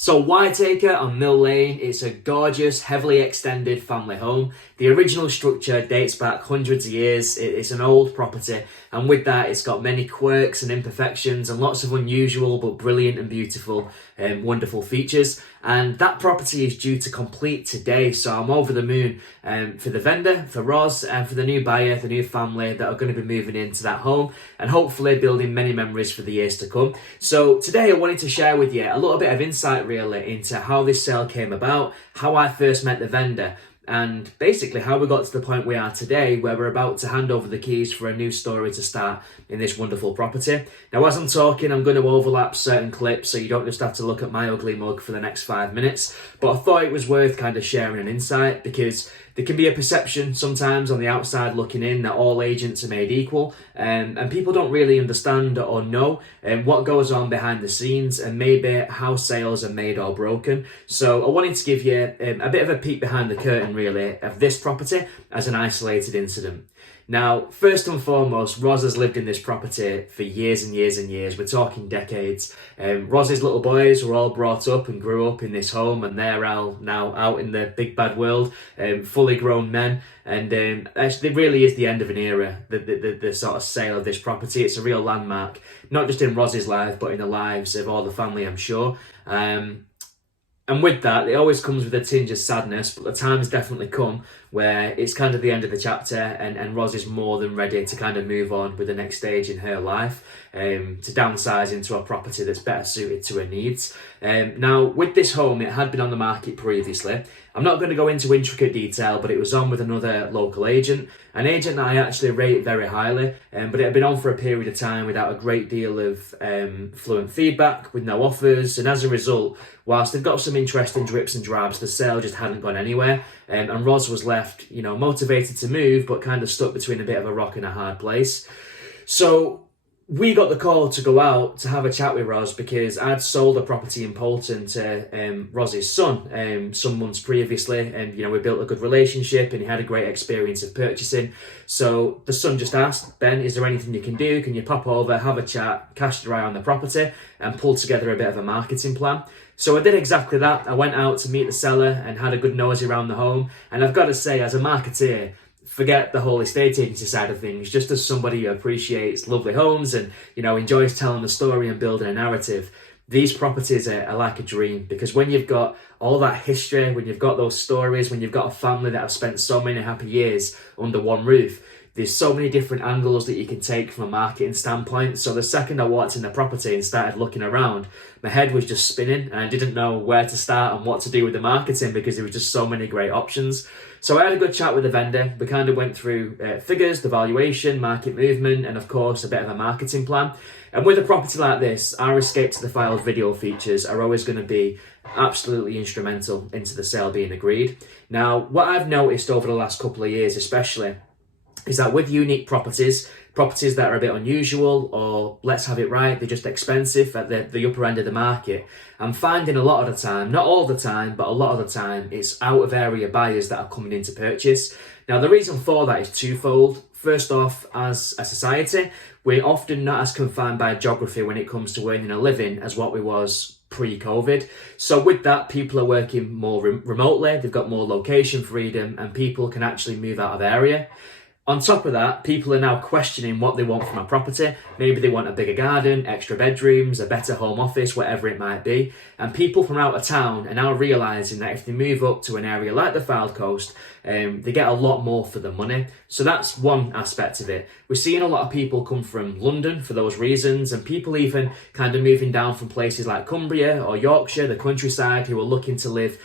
So Acre on Mill Lane, it's a gorgeous, heavily extended family home. The original structure dates back hundreds of years. It's an old property, and with that it's got many quirks and imperfections and lots of unusual but brilliant and beautiful and wonderful features. And that property is due to complete today, so I'm over the moon for the vendor, for Roz, and for the new buyer, the new family that are going to be moving into that home and hopefully building many memories for the years to come. So today I wanted to share with you a little bit of insight really into how this sale came about, how I first met the vendor, and basically how we got to the point we are today, where we're about to hand over the keys for a new story to start in this wonderful property. Now, as I'm talking, I'm going to overlap certain clips, so you don't just have to look at my ugly mug for the next 5 minutes, but I thought it was worth kind of sharing an insight, because there can be a perception sometimes on the outside looking in that all agents are made equal, and people don't really understand or know what goes on behind the scenes and maybe how sales are made or broken. So I wanted to give you a bit of a peek behind the curtain really of this property as an isolated incident. Now, first and foremost, Roz has lived in this property for years and years and years. We're talking decades. Roz's little boys were all brought up and grew up in this home, and they're all now out in the big bad world, fully grown men. And actually, it really is the end of an era, the sort of sale of this property. It's a real landmark, not just in Roz's life, but in the lives of all the family, I'm sure. And with that, it always comes with a tinge of sadness, but the time has definitely come where it's kind of the end of the chapter, and Roz is more than ready to kind of move on with the next stage in her life, to downsize into a property that's better suited to her needs. Now, with this home, it had been on the market previously. I'm not going to go into intricate detail, but it was on with another local agent, an agent that I actually rate very highly, but it had been on for a period of time without a great deal of fluent feedback, with no offers, and as a result, whilst they've got some interesting drips and drabs, the sale just hadn't gone anywhere, and Roz was left, motivated to move, but kind of stuck between a bit of a rock and a hard place. So we got the call to go out to have a chat with Roz, because I'd sold a property in Poulton to Roz's son some months previously, and we built a good relationship and he had a great experience of purchasing. So the son just asked, Ben, is there anything you can do? Can you pop over, have a chat, cast your eye on the property and pull together a bit of a marketing plan? So I did exactly that. I went out to meet the seller and had a good nosy around the home, and I've got to say, as a marketeer, forget the whole estate agency side of things, just as somebody who appreciates lovely homes and enjoys telling the story and building a narrative, these properties are like a dream, because when you've got all that history, when you've got those stories, when you've got a family that have spent so many happy years under one roof, there's so many different angles that you can take from a marketing standpoint. So the second I walked in the property and started looking around, my head was just spinning and I didn't know where to start and what to do with the marketing, because there were just so many great options. So I had a good chat with the vendor. We kind of went through figures, the valuation, market movement, and of course a bit of a marketing plan. And with a property like this, our escape to the file video features are always going to be absolutely instrumental into the sale being agreed. Now, what I've noticed over the last couple of years especially, is that with unique properties that are a bit unusual, or let's have it right, they're just expensive at the upper end of the market, I'm finding a lot of the time, not all the time, but a lot of the time, it's out of area buyers that are coming in to purchase. Now, the reason for that is twofold. First off, as a society, we're often not as confined by geography when it comes to earning a living as what we was pre-COVID. So with that, people are working more remotely, they've got more location freedom, and people can actually move out of area. On top of that, people are now questioning what they want from a property. Maybe they want a bigger garden, extra bedrooms, a better home office, whatever it might be. And people from out of town are now realising that if they move up to an area like the Fylde Coast, they get a lot more for the money. So that's one aspect of it. We're seeing a lot of people come from London for those reasons, and people even kind of moving down from places like Cumbria or Yorkshire, the countryside, who are looking to live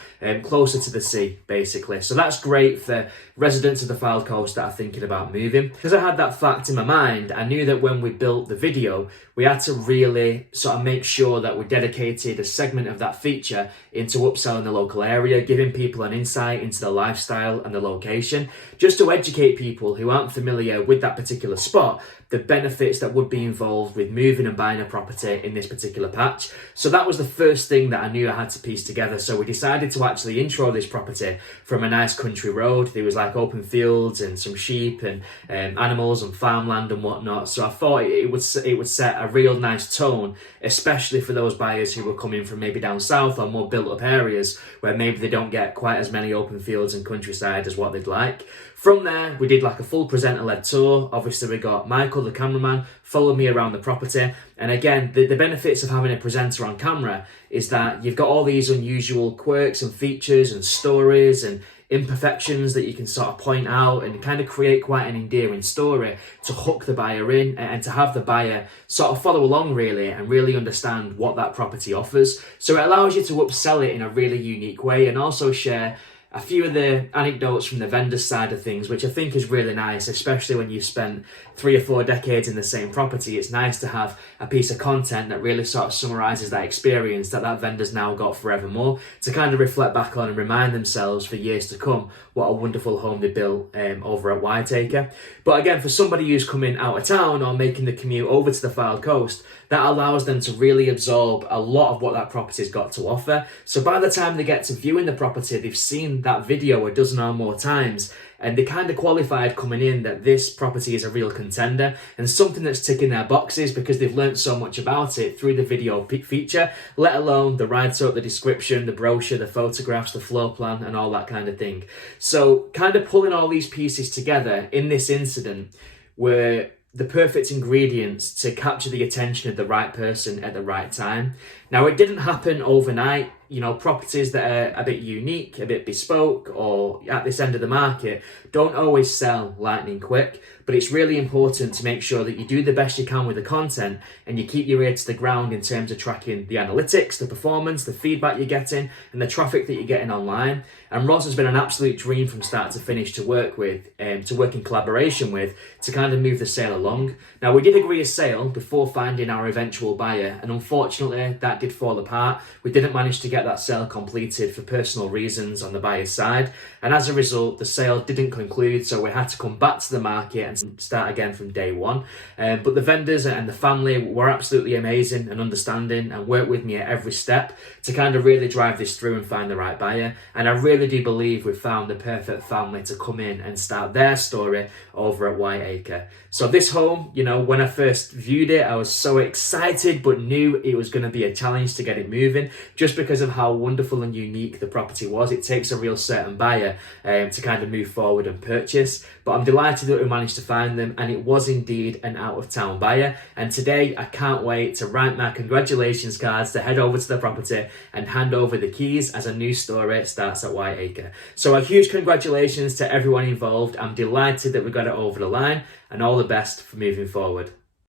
closer to the sea, basically. So that's great for residents of the Fylde Coast that are thinking about moving. Because I had that fact in my mind, I knew that when we built the video, we had to really sort of make sure that we dedicated a segment of that feature into upselling the local area, giving people an insight into the lifestyle and the location, just to educate people who aren't familiar with that particular spot, the benefits that would be involved with moving and buying a property in this particular patch. So that was the first thing that I knew I had to piece together. So we decided to actually intro this property from a nice country road. There was like open fields and some sheep and animals and farmland and whatnot. So I thought it would set a real nice tone, especially for those buyers who were coming from maybe down south or more built up areas where maybe they don't get quite as many open fields and countryside as what they'd like. From there, we did like a full presenter-led tour. Obviously, we got Michael, the cameraman, followed me around the property. And again, the benefits of having a presenter on camera is that you've got all these unusual quirks and features and stories and imperfections that you can sort of point out and kind of create quite an endearing story to hook the buyer in and to have the buyer sort of follow along really and really understand what that property offers. So it allows you to upsell it in a really unique way and also share a few of the anecdotes from the vendor's side of things, which I think is really nice, especially when you've spent 3 or 4 decades in the same property. It's nice to have a piece of content that really sort of summarises that experience that vendor's now got forevermore, to kind of reflect back on and remind themselves for years to come what a wonderful home they built over at White Acre. But again, for somebody who's coming out of town or making the commute over to the Fylde Coast, that allows them to really absorb a lot of what that property's got to offer. So by the time they get to viewing the property, they've seen that video a dozen or more times, and they kind of qualified coming in that this property is a real contender and something that's ticking their boxes because they've learnt so much about it through the video feature, let alone the write-up, the description, the brochure, the photographs, the floor plan and all that kind of thing. So kind of pulling all these pieces together in this incident were the perfect ingredients to capture the attention of the right person at the right time. Now, it didn't happen overnight. You know, properties that are a bit unique, a bit bespoke, or at this end of the market don't always sell lightning quick, but it's really important to make sure that you do the best you can with the content and you keep your ear to the ground in terms of tracking the analytics, the performance, the feedback you're getting, and the traffic that you're getting online. And Roz has been an absolute dream from start to finish to work with, to work in collaboration with, to kind of move the sale along. Now, we did agree a sale before finding our eventual buyer, and unfortunately that did fall apart. We didn't manage to get that sale completed for personal reasons on the buyer's side, and as a result the sale didn't conclude, so we had to come back to the market and start again from day one. But the vendors and the family were absolutely amazing and understanding and worked with me at every step to kind of really drive this through and find the right buyer. And I really do believe we've found the perfect family to come in and start their story over at White Acre. So this home, you know, when I first viewed it, I was so excited, but knew it was going to be a challenge to get it moving, just because of how wonderful and unique the property was. It takes a real certain buyer to kind of move forward and purchase. But I'm delighted that we managed to find them, and it was indeed an out-of-town buyer. And today, I can't wait to write my congratulations cards, to head over to the property and hand over the keys as a new story starts at White Acre. So a huge congratulations to everyone involved. I'm delighted that we got it over the line, and all the best for moving forward.